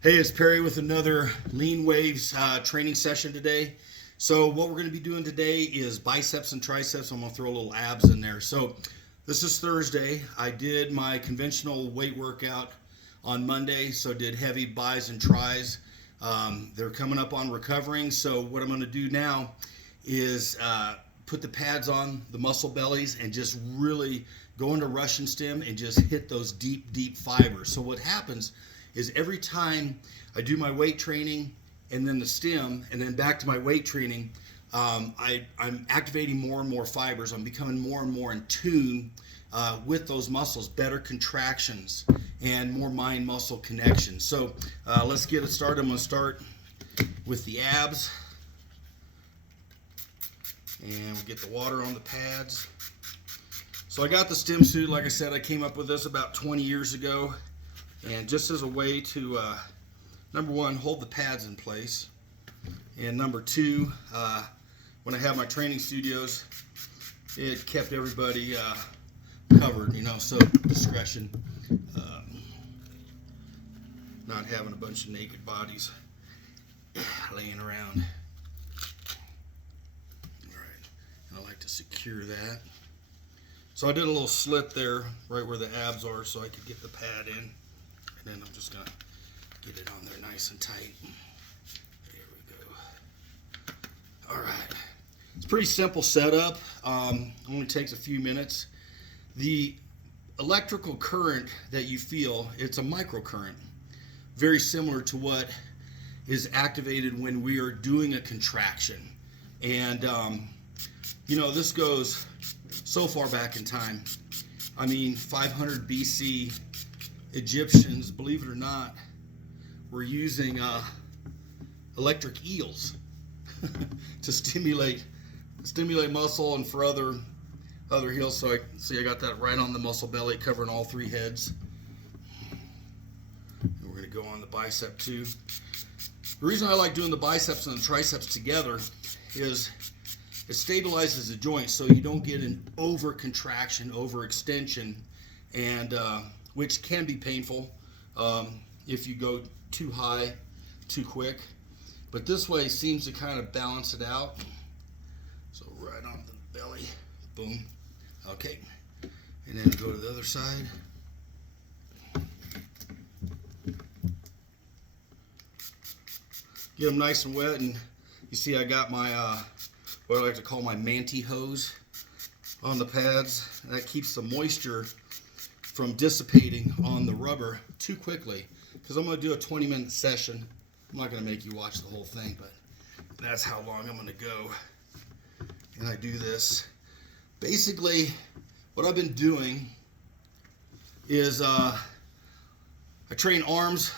Hey, it's Perry with another Lean Waves training session today. So what we're going to be doing today is biceps and triceps. I'm going to throw a little abs in there. So this is Thursday. I did my conventional weight workout on Monday, so did heavy bis and tris. They're coming up on recovering. So what I'm going to do now is put the pads on the muscle bellies and just really go into Russian stem and just hit those deep fibers. So what happens is every time I do my weight training and then the stem and then back to my weight training, I'm activating more and more fibers. I'm becoming more and more in tune with those muscles, better contractions and more mind-muscle connection. So let's get it started. I'm going to start with the abs. And we'll get the water on the pads. So I got the stem suit. Like I said, I came up with this about 20 years ago. And just as a way to, number one, hold the pads in place. And number two, when I have my training studios, it kept everybody covered, so discretion. Not having a bunch of naked bodies laying around. Alright, and I like to secure that. So I did a little slit there, right where the abs are, so I could get the pad in. And then I'm just going to get it on there nice and tight. There we go. All right. It's a pretty simple setup. Only takes a few minutes. The electrical current that you feel, it's a microcurrent. Very similar to what is activated when we are doing a contraction. And, this goes so far back in time. I mean, 500 BC, Egyptians, believe it or not, were using electric eels to stimulate muscle and for other heals. So I got that right on the muscle belly, covering all three heads. And we're going to go on the bicep too. The reason I like doing the biceps and the triceps together is it stabilizes the joint, so you don't get an over contraction, over extension, and which can be painful if you go too high, too quick. But this way seems to kind of balance it out. So right on the belly, boom. Okay, and then go to the other side. Get them nice and wet, and you see I got my, what I like to call my manti hose on the pads. And that keeps the moisture from dissipating on the rubber too quickly, because I'm going to do a 20-minute session. I'm not going to make you watch the whole thing, but that's how long I'm going to go. And I do this. Basically, what I've been doing is I train arms,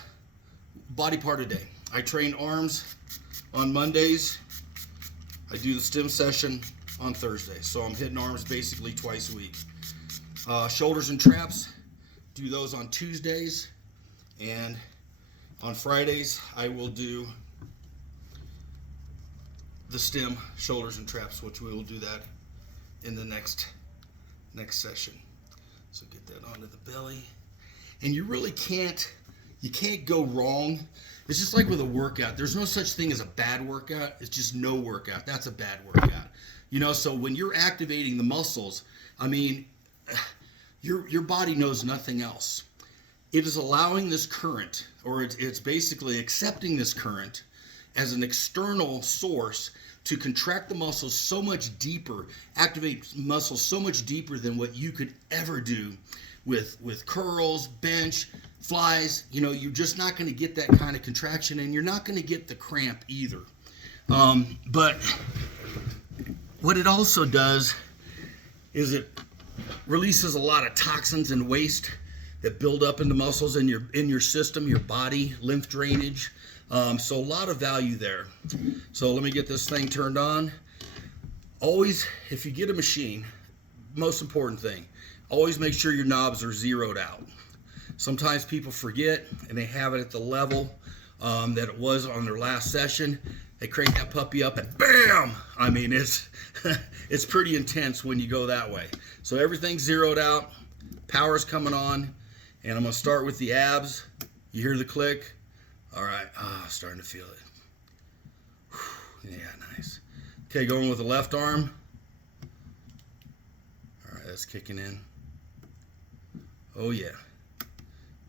body part a day. I train arms on Mondays. I do the stem session on Thursdays. So I'm hitting arms basically twice a week. Shoulders and traps, do those on Tuesdays, and on Fridays I will do the stem, shoulders and traps, which we will do that in the next session. So get that onto the belly, and you really can't go wrong. It's just like with a workout. There's no such thing as a bad workout. It's just no workout. That's a bad workout. So when you're activating the muscles, I mean, your body knows nothing else. It is allowing this current, or it's basically accepting this current as an external source to contract the muscles so much deeper, activate muscles so much deeper than what you could ever do with curls, bench, flies. You're just not going to get that kind of contraction, and you're not going to get the cramp either. But what it also does is it releases a lot of toxins and waste that build up in the muscles in your system, your body, lymph drainage. So a lot of value there. So let me get this thing turned on. Always, if you get a machine, most important thing, always make sure your knobs are zeroed out. Sometimes people forget and they have it at the level that it was on their last session. They crank that puppy up and bam! I mean, it's it's pretty intense when you go that way. So everything's zeroed out, power's coming on, and I'm going to start with the abs. You hear the click. All right, starting to feel it. Whew. Yeah, nice. Okay, going with the left arm. All right, that's kicking in. Oh yeah.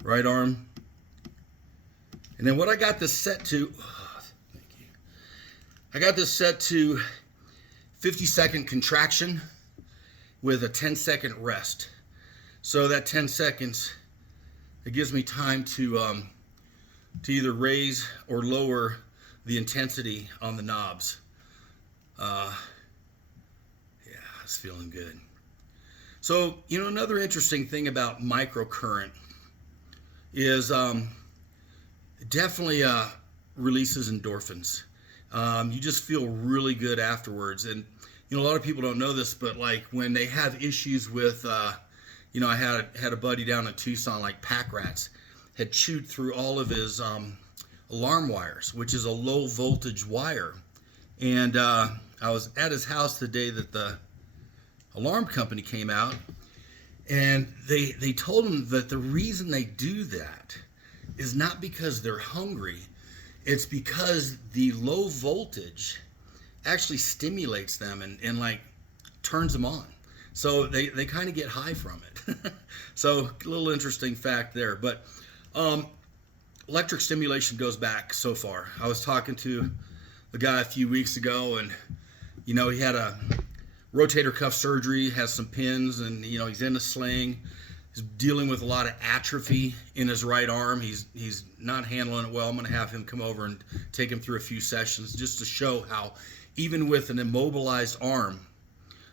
Right arm. And then what I got this set to, thank you. I got this set to 50-second contraction with a 10-second rest. So that 10 seconds, it gives me time to either raise or lower the intensity on the knobs. Yeah, it's feeling good. So, another interesting thing about microcurrent is it definitely releases endorphins. You just feel really good afterwards. And, a lot of people don't know this, but like when they have issues with, I had a buddy down in Tucson, like pack rats, had chewed through all of his alarm wires, which is a low voltage wire. And I was at his house the day that the alarm company came out, and they told him that the reason they do that is not because they're hungry, it's because the low voltage actually stimulates them and like turns them on. So they kind of get high from it. So a little interesting fact there. But electric stimulation goes back so far. I was talking to a guy a few weeks ago, and he had a rotator cuff surgery, has some pins, and he's in a sling. He's dealing with a lot of atrophy in his right arm. He's not handling it well. I'm going to have him come over and take him through a few sessions just to show how even with an immobilized arm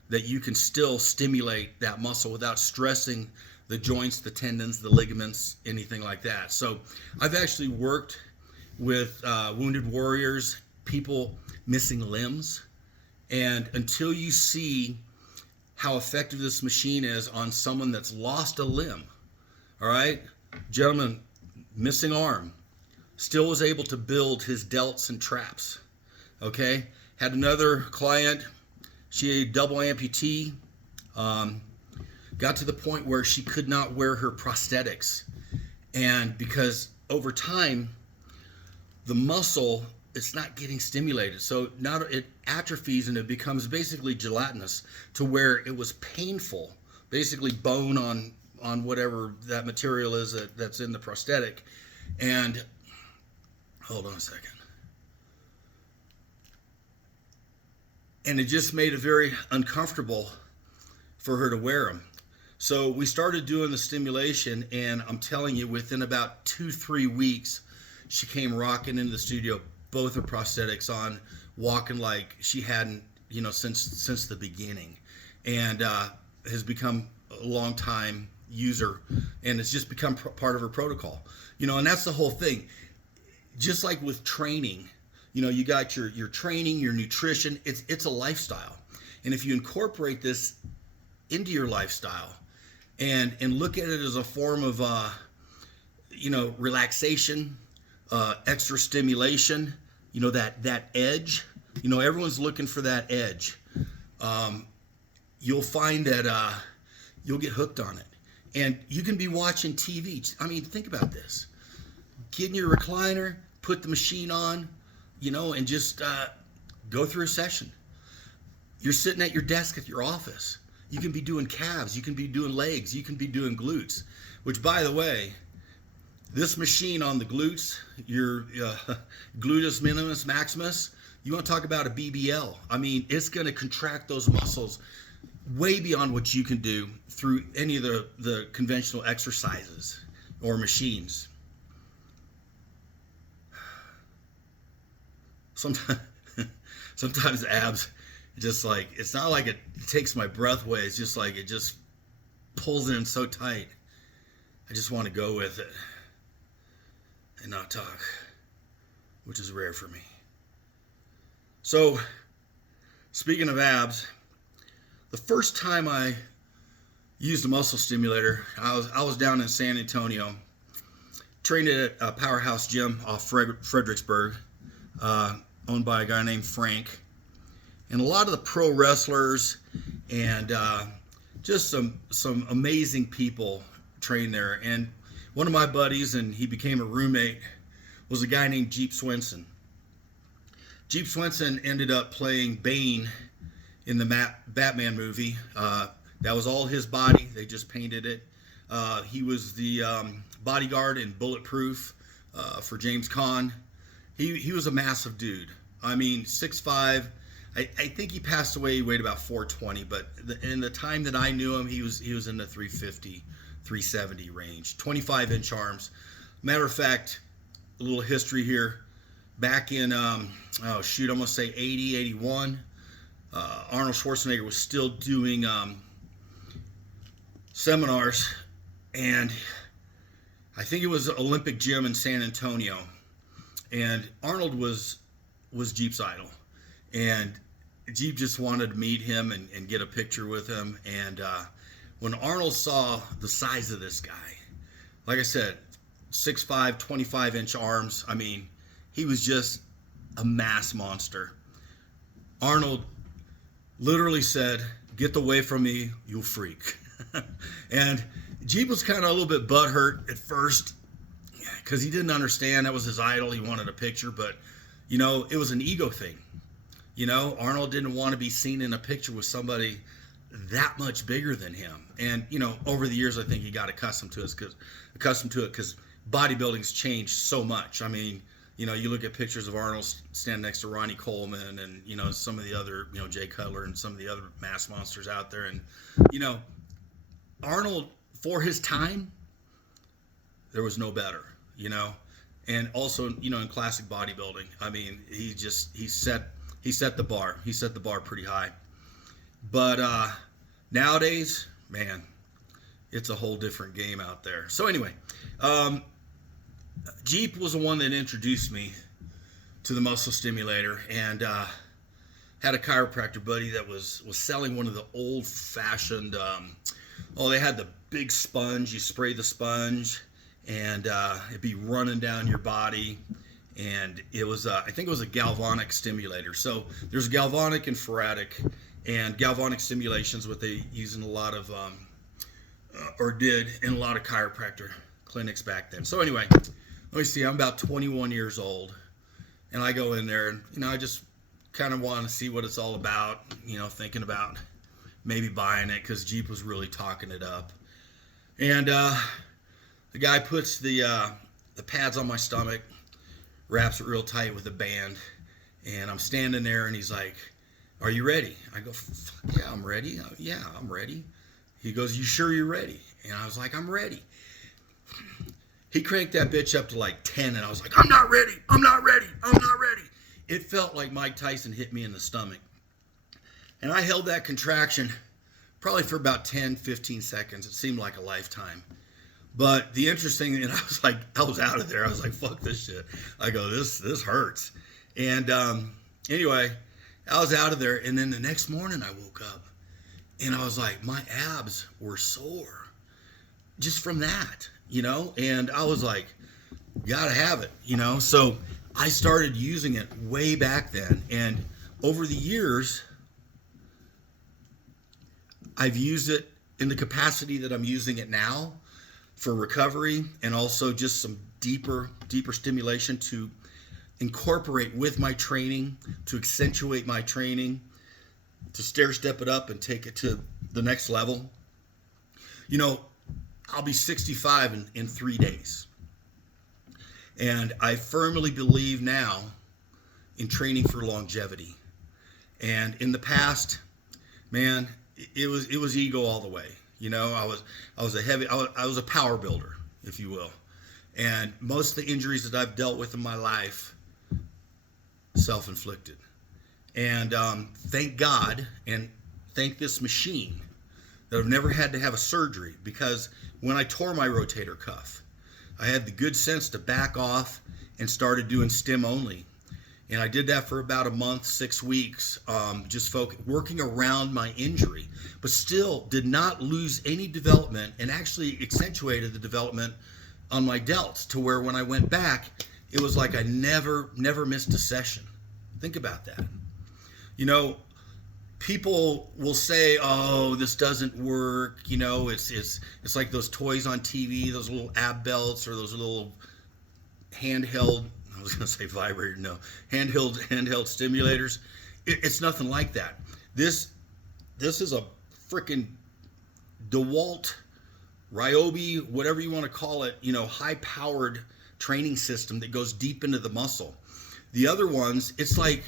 that you can still stimulate that muscle without stressing the joints, the tendons, the ligaments, anything like that. So I've actually worked with wounded warriors, people missing limbs, and until you see how effective this machine is on someone that's lost a limb, all right, gentleman, missing arm, still was able to build his delts and traps, okay? Had another client, she had a double amputee, got to the point where she could not wear her prosthetics, and because over time, the muscle, it's not getting stimulated. So now it atrophies and it becomes basically gelatinous to where it was painful, basically bone on whatever that material is that's in the prosthetic. And hold on a second. And it just made it very uncomfortable for her to wear them. So we started doing the stimulation, and I'm telling you, within about 2-3 weeks, she came rocking into the studio, both her prosthetics on, walking like she hadn't, since the beginning, and has become a long time user, and it's just become part of her protocol. And that's the whole thing. Just like with training, you got your training, your nutrition. It's a lifestyle, and if you incorporate this into your lifestyle, and look at it as a form of relaxation, extra stimulation, that edge, everyone's looking for that edge. You'll find that you'll get hooked on it, and you can be watching TV. I mean, think about this: get in your recliner, put the machine on, and just go through a session. You're sitting at your desk at your office. You can be doing calves, you can be doing legs, you can be doing glutes, which, by the way, this machine on the glutes, your gluteus minimus maximus, you want to talk about a BBL. I mean, it's going to contract those muscles way beyond what you can do through any of the conventional exercises or machines. Sometimes abs, just like, it's not like it takes my breath away. It's just like it just pulls in so tight. I just want to go with it and not talk, which is rare for me. So, speaking of abs, the first time I used a muscle stimulator, I was down in San Antonio, trained at a powerhouse gym off Fredericksburg, owned by a guy named Frank. And a lot of the pro wrestlers and just some amazing people trained there. And one of my buddies, and he became a roommate, was a guy named Jeep Swenson. Jeep Swenson ended up playing Bane in the Batman movie. That was all his body. They just painted it. He was the bodyguard in Bulletproof for James Caan. He was a massive dude. I mean, 6'5". I think he passed away. He weighed about 420, but in the time that I knew him, he was in the 350, 370 range. 25-inch arms. Matter of fact, a little history here. Back in, I'm going to say 80, 81, Arnold Schwarzenegger was still doing seminars, and I think it was Olympic Gym in San Antonio, and Arnold was Jeep's idol, and Jeep just wanted to meet him and get a picture with him. And when Arnold saw the size of this guy, like I said, 6'5", 25-inch arms, I mean, he was just a mass monster. Arnold literally said, "Get away from me, you freak." And Jeep was kind of a little bit butthurt at first because he didn't understand that was his idol. He wanted a picture, but, you know, it was an ego thing. You know, Arnold didn't want to be seen in a picture with somebody that much bigger than him. And, you know, over the years, I think he got accustomed to it because bodybuilding's changed so much. I mean, you know, you look at pictures of Arnold standing next to Ronnie Coleman and, you know, some of the other, you know, Jay Cutler and some of the other mass monsters out there. And, you know, Arnold, for his time, there was no better, you know. And also, you know, in classic bodybuilding, I mean, he set the bar. He set the bar pretty high. But nowadays, man, it's a whole different game out there. So anyway, Jeep was the one that introduced me to the muscle stimulator, and had a chiropractor buddy that was selling one of the old-fashioned, they had the big sponge. You spray the sponge, and it'd be running down your body. And it was, I think it was a galvanic stimulator. So there's galvanic and faradic, and galvanic stimulations, what they use in a lot of, or did in a lot of chiropractor clinics back then. So anyway, let me see, I'm about 21 years old, and I go in there, and, you know, I just kind of want to see what it's all about, you know, thinking about maybe buying it, because Jeep was really talking it up. And the guy puts the pads on my stomach, wraps it real tight with a band, and I'm standing there, and he's like, "Are you ready?" I go, "Yeah, I'm ready." "Yeah, I'm ready." He goes, "You sure you're ready?" And I was like, "I'm ready." He cranked that bitch up to like 10, and I was like, "I'm not ready. I'm not ready. I'm not ready." It felt like Mike Tyson hit me in the stomach. And I held that contraction probably for about 10, 15 seconds. It seemed like a lifetime. But the interesting thing, and I was out of there. I was like, fuck this shit. I go, this hurts. And anyway, I was out of there. And then the next morning I woke up, and I was like, my abs were sore just from that, you know? And I was like, gotta have it, you know? So I started using it way back then. And over the years, I've used it in the capacity that I'm using it now for recovery, and also just some deeper stimulation to incorporate with my training, to accentuate my training, to stair step it up and take it to the next level. You know, I'll be 65 in 3 days. And I firmly believe now in training for longevity. And in the past, man, it was ego all the way. You know, I was a power builder, if you will. And most of the injuries that I've dealt with in my life, self-inflicted. And thank God and thank this machine that I've never had to have a surgery, because when I tore my rotator cuff, I had the good sense to back off and started doing stim only. And I did that for about a month, 6 weeks, just working around my injury, but still did not lose any development, and actually accentuated the development on my delts, to where when I went back, it was like I never missed a session. Think about that. You know, people will say, "Oh, this doesn't work." You know, it's like those toys on TV, those little ab belts, or those little handheld, was going to say vibrator, no, handheld stimulators. It's nothing like that. This is a freaking DeWalt, Ryobi, whatever you want to call it, high-powered training system that goes deep into the muscle. The other ones, it's like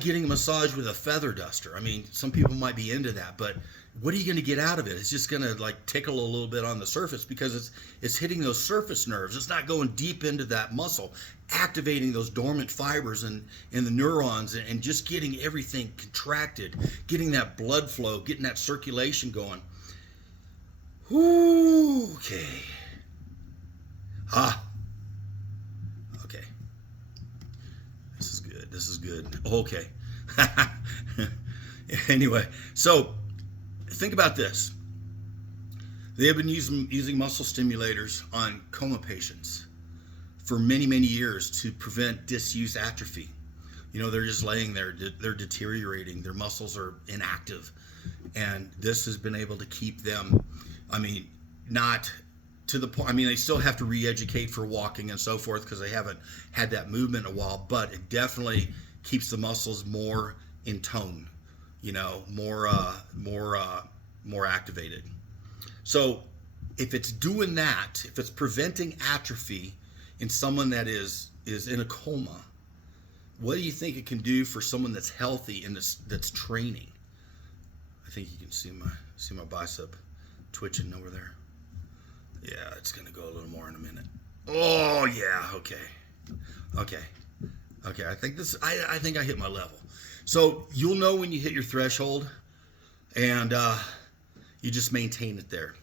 getting a massage with a feather duster. I mean, some people might be into that, but what are you going to get out of it? It's just going to like tickle a little bit on the surface because it's hitting those surface nerves. It's not going deep into that muscle, activating those dormant fibers and the neurons and just getting everything contracted, getting that blood flow, getting that circulation going. Ooh, okay. Okay. This is good. Okay. Anyway, so think about this. They have been using muscle stimulators on coma patients for many, many years to prevent disuse atrophy. They're just laying there, they're deteriorating, their muscles are inactive. And this has been able to keep them, not to the point, they still have to re-educate for walking and so forth because they haven't had that movement in a while, but it definitely keeps the muscles more in tone, more activated. So if it's doing that, if it's preventing atrophy in someone that is in a coma, what do you think it can do for someone that's healthy and that's training? I think you can see my bicep twitching over there. Yeah, it's gonna go a little more in a minute. Oh yeah, okay. I think I hit my level. So you'll know when you hit your threshold, and you just maintain it there.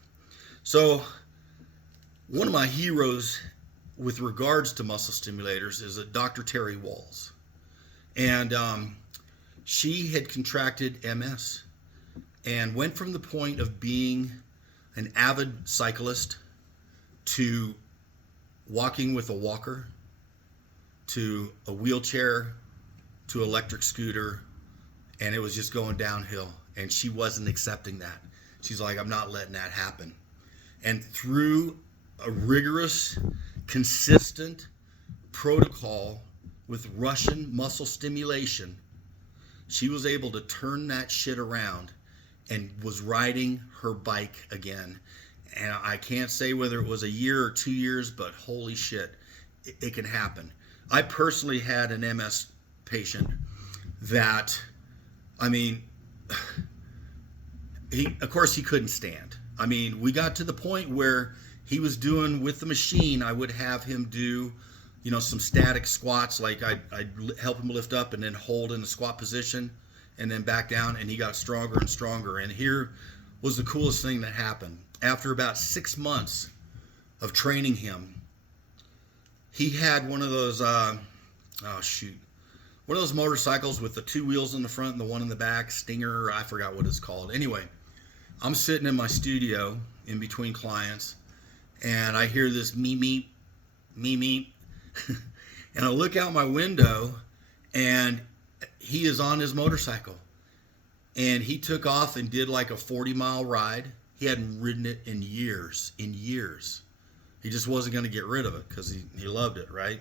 So one of my heroes with regards to muscle stimulators is a Dr. Terry Walls, and she had contracted MS and went from the point of being an avid cyclist to walking with a walker to a wheelchair to electric scooter, and it was just going downhill, and she wasn't accepting that. She's like, I'm not letting that happen. And through a rigorous, consistent protocol with Russian muscle stimulation, she was able to turn that shit around and was riding her bike again. And I can't say whether it was a year or 2 years, but holy shit, it can happen. I personally had an MS patient that, of course he couldn't stand. We got to the point where he was doing with the machine, I would have him do, some static squats, like I'd help him lift up and then hold in the squat position and then back down, and he got stronger and stronger. And here was the coolest thing that happened. After about 6 months of training him, he had one of those, one of those motorcycles with the 2 wheels in the front and the one in the back, Stinger, I forgot what it's called. Anyway, I'm sitting in my studio in between clients, and I hear this meep, meep, and I look out my window, and he is on his motorcycle, and he took off and did like a 40-mile ride. He hadn't ridden it in years. He just wasn't going to get rid of it because he loved it, right?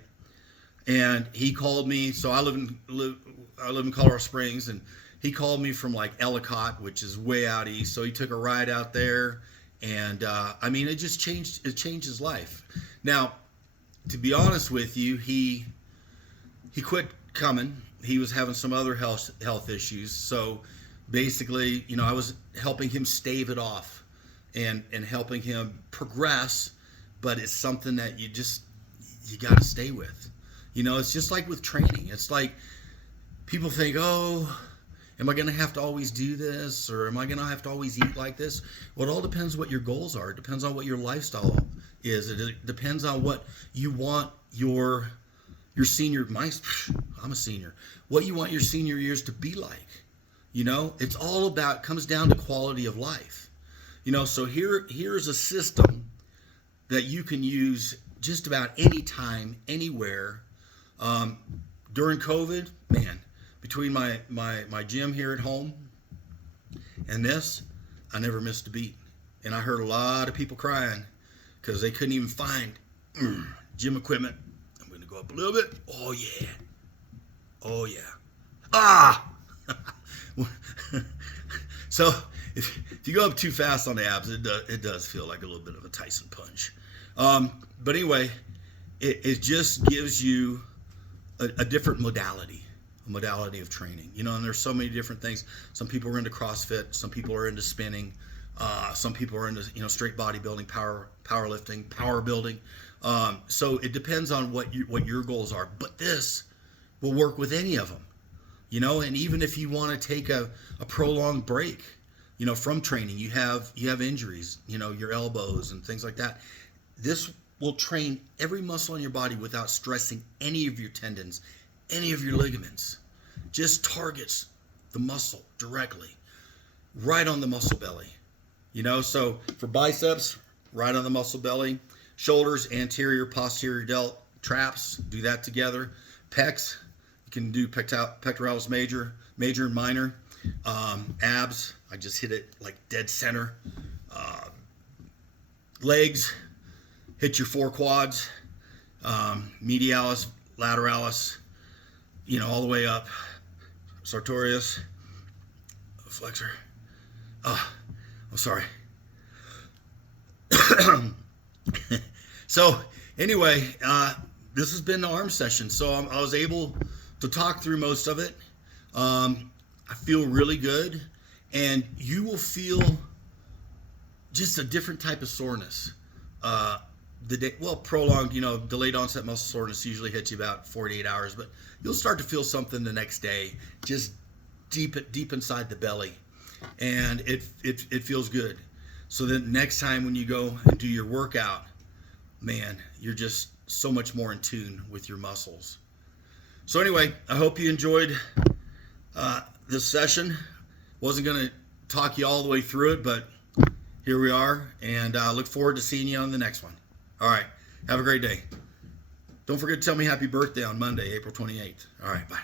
And he called me. So I live in Colorado Springs, and he called me from like Ellicott, which is way out east. So he took a ride out there, and it just changed. It changed his life. Now, to be honest with you, he quit coming. He was having some other health issues. So basically, I was helping him stave it off and helping him progress. But it's something that you got to stay with. It's just like with training. It's like people think, oh, am I going to have to always do this? Or am I going to have to always eat like this? Well, it all depends what your goals are. It depends on what your lifestyle is. It depends on what you want your senior, I'm a senior, what you want your senior years to be like. It's all about, comes down to quality of life. So here's a system that you can use just about any time, anywhere. During COVID, man, between my gym here at home and this, I never missed a beat. And I heard a lot of people crying because they couldn't even find gym equipment. I'm going to go Go up a little bit. Oh, yeah. Oh, yeah. Ah! So if you go up too fast on the abs, it does feel like a little bit of a Tyson punch. But anyway, it just gives you a different modality of training. You know, and there's so many different things. Some people are into CrossFit. Some people are into spinning. Some people are into, you know, straight bodybuilding, powerlifting, power building. So it depends on what your goals are. But this will work with any of them. You know, and even if you want to take a prolonged break, you know, from training, you have injuries, you know, your elbows and things like that. This will train every muscle in your body without stressing any of your tendons, any of your ligaments. Just targets the muscle directly, right on the muscle belly. You know, so for biceps, right on the muscle belly. Shoulders, anterior, posterior delt, traps, do that together. Pecs, you can do pectoralis major and minor. Abs, I just hit it like dead center. Legs, hit your four quads, medialis, lateralis, you know, all the way up. Sartorius, flexor. Oh, I'm sorry. So anyway, this has been the arm session. So I was able to talk through most of it. I feel really good, and you will feel just a different type of soreness. Prolonged, you know, delayed onset muscle soreness usually hits you about 48 hours, but you'll start to feel something the next day, just deep inside the belly, and it feels good. So then next time when you go and do your workout, man, you're just so much more in tune with your muscles. So anyway, I hope you enjoyed this session. Wasn't going to talk you all the way through it, but here we are, and I look forward to seeing you on the next one. All right, have a great day. Don't forget to tell me happy birthday on Monday, April 28th. All right, bye.